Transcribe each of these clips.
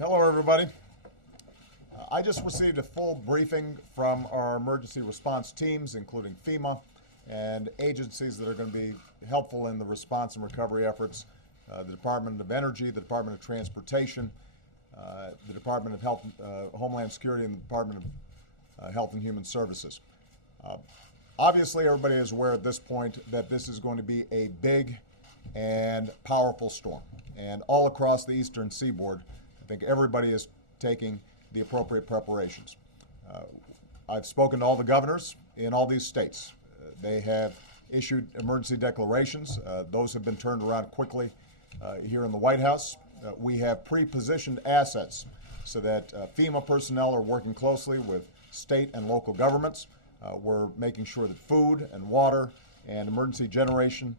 Hello, everybody. I just received a full briefing from our emergency response teams, including FEMA and agencies that are going to be helpful in the response and recovery efforts, the Department of Energy, the Department of Transportation, the Department of Health, Homeland Security, and the Department of Health and Human Services. Obviously, everybody is aware at this point that this is going to be a big and powerful storm. And all across the eastern seaboard, I think everybody is taking the appropriate preparations. I've spoken to all the governors in all these states. They have issued emergency declarations. Those have been turned around quickly here in the White House. We have pre-positioned assets so that FEMA personnel are working closely with state and local governments. We're making sure that food and water and emergency generation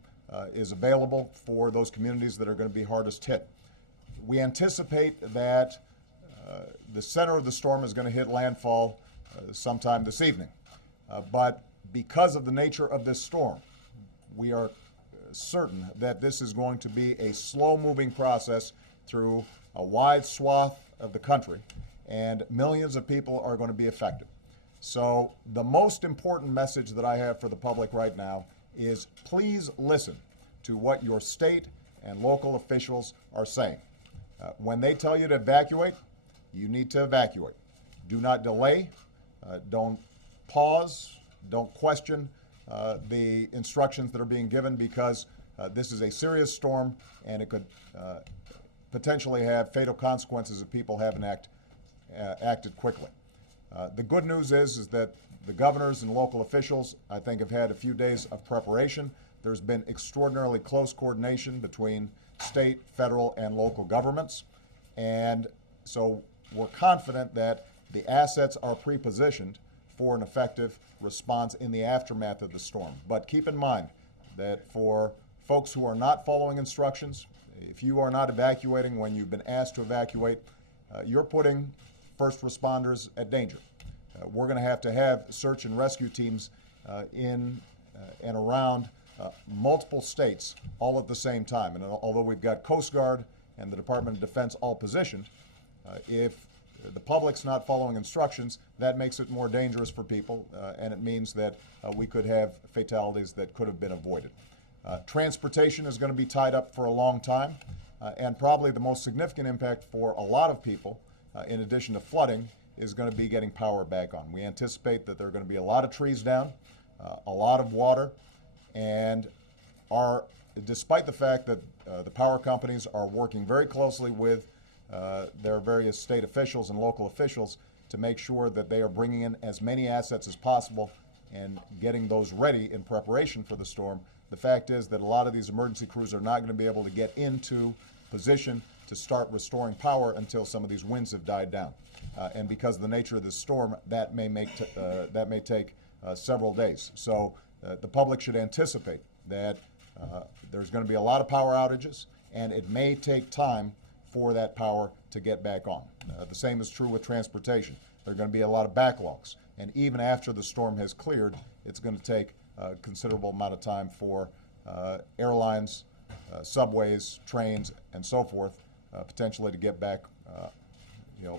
is available for those communities that are going to be hardest hit. We anticipate that the center of the storm is going to hit landfall sometime this evening. But because of the nature of this storm, we are certain that this is going to be a slow-moving process through a wide swath of the country, and millions of people are going to be affected. So the most important message that I have for the public right now is please listen to what your state and local officials are saying. When they tell you to evacuate, you need to evacuate. Do not delay. Don't pause. Don't question the instructions that are being given, because this is a serious storm and it could potentially have fatal consequences if people haven't acted quickly. The good news is that the governors and local officials, I think, have had a few days of preparation. There's been extraordinarily close coordination between state, federal, and local governments. And so we're confident that the assets are pre-positioned for an effective response in the aftermath of the storm. But keep in mind that for folks who are not following instructions, if you are not evacuating when you've been asked to evacuate, you're putting first responders at danger. We're going to have search and rescue teams in and around multiple states all at the same time. And although we've got Coast Guard and the Department of Defense all positioned, if the public's not following instructions, that makes it more dangerous for people, and it means that we could have fatalities that could have been avoided. Transportation is going to be tied up for a long time, and probably the most significant impact for a lot of people, in addition to flooding, is going to be getting power back on. We anticipate that there are going to be a lot of trees down, a lot of water, and despite the fact that the power companies are working very closely with their various state officials and local officials to make sure that they are bringing in as many assets as possible and getting those ready in preparation for the storm, the fact is that a lot of these emergency crews are not going to be able to get into position to start restoring power until some of these winds have died down. And because of the nature of this storm, that may take several days. So the public should anticipate that there's going to be a lot of power outages, and it may take time for that power to get back on. The same is true with transportation. There are going to be a lot of backlogs, and even after the storm has cleared, it's going to take a considerable amount of time for airlines, subways, trains, and so forth, potentially to get back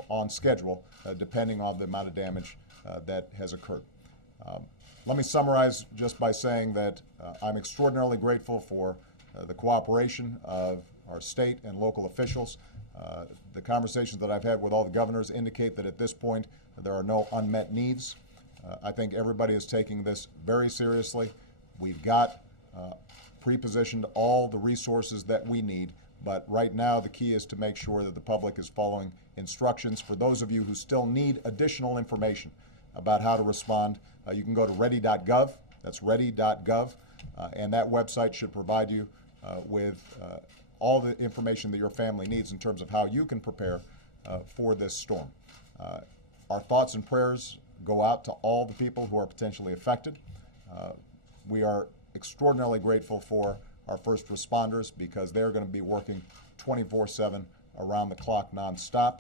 on schedule, depending on the amount of damage that has occurred. Let me summarize just by saying that I'm extraordinarily grateful for the cooperation of our state and local officials. The conversations that I've had with all the governors indicate that at this point there are no unmet needs. I think everybody is taking this very seriously. We've got pre-positioned all the resources that we need, but right now the key is to make sure that the public is following instructions. For those of you who still need additional information about how to respond, you can go to ready.gov. That's ready.gov, and that website should provide you with all the information that your family needs in terms of how you can prepare for this storm. Our thoughts and prayers go out to all the people who are potentially affected. We are extraordinarily grateful for our first responders, because they're going to be working 24/7 around the clock nonstop.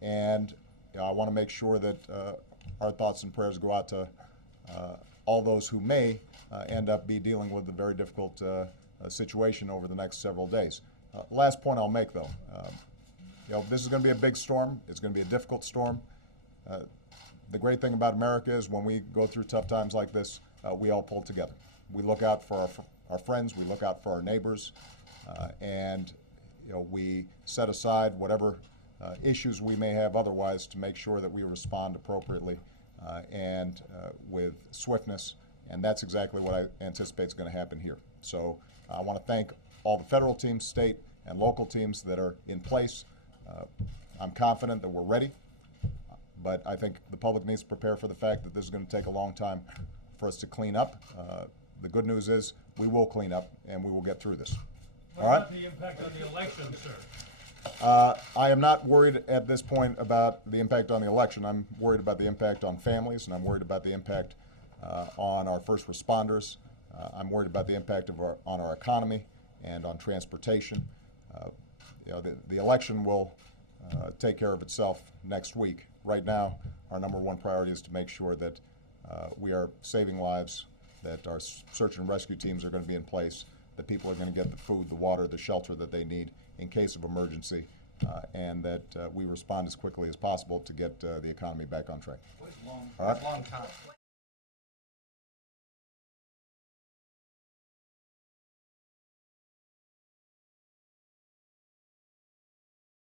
And I want to make sure that our thoughts and prayers go out to all those who may end up dealing with a very difficult situation over the next several days. Last point I'll make, though, this is going to be a big storm. It's going to be a difficult storm. The great thing about America is when we go through tough times like this, we all pull together. We look out for our friends, we look out for our neighbors, and we set aside whatever issues we may have otherwise to make sure that we respond appropriately and with swiftness, and that's exactly what I anticipate is going to happen here. So I want to thank all the federal teams, state and local teams that are in place. I'm confident that we're ready, but I think the public needs to prepare for the fact that this is going to take a long time for us to clean up. The good news is we will clean up and we will get through this. What All right? about the impact on the election, sir? I am not worried at this point about the impact on the election. I'm worried about the impact on families, and I'm worried about the impact on our first responders. I'm worried about the impact on our economy and on transportation. The election will take care of itself next week. Right now, our number one priority is to make sure that we are saving lives, that our search and rescue teams are going to be in place, that people are going to get the food, the water, the shelter that they need in case of emergency, and that we respond as quickly as possible to get the economy back on track. Long time.